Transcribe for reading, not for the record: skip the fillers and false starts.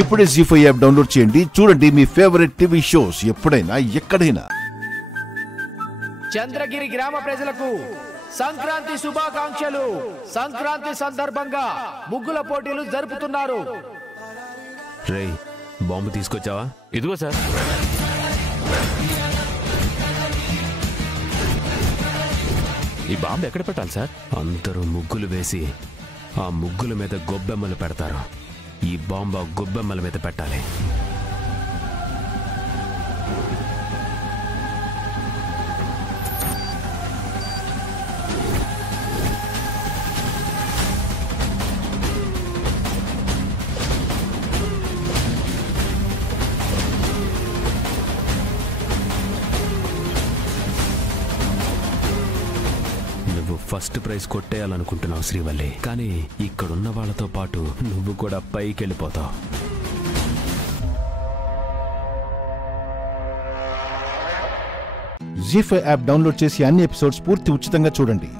ఇప్పుడే జీ5 app download చేయండి. చూడండి మీ ఫేవరెట్ టీవీ షోస్ ఎప్పుడైనా ఎక్కడైనా. చంద్రగిరి గ్రామ ప్రజలకు సంక్రాంతి శుభాకాంక్షలు. సంక్రాంతి సందర్భంగా ముగ్గుల పోటీలు జరుపుతున్నారు. రేయ్, బాంబు తీసుకొచ్చావా? ఇదిగో సార్. ఈ బాంబు ఎక్కడ పెట్టాలి సార్? అందరూ ముగ్గులు వేసి ఆ ముగ్గుల మీద గొబ్బెమ్మలు పెడతారు. ఈ బాంబు గొబ్బెమ్మల మీద పెట్టాలి. నువ్వు ఫస్ట్ ప్రైజ్ కొట్టేయాలనుకుంటున్నావు శ్రీవల్లి, కానీ ఇక్కడున్న వాళ్ళతో పాటు నువ్వు కూడా పైకి వెళ్ళిపోతావు. జీ5 యాప్ డౌన్లోడ్ చేసి అన్ని ఎపిసోడ్స్ పూర్తి ఉచితంగా చూడండి.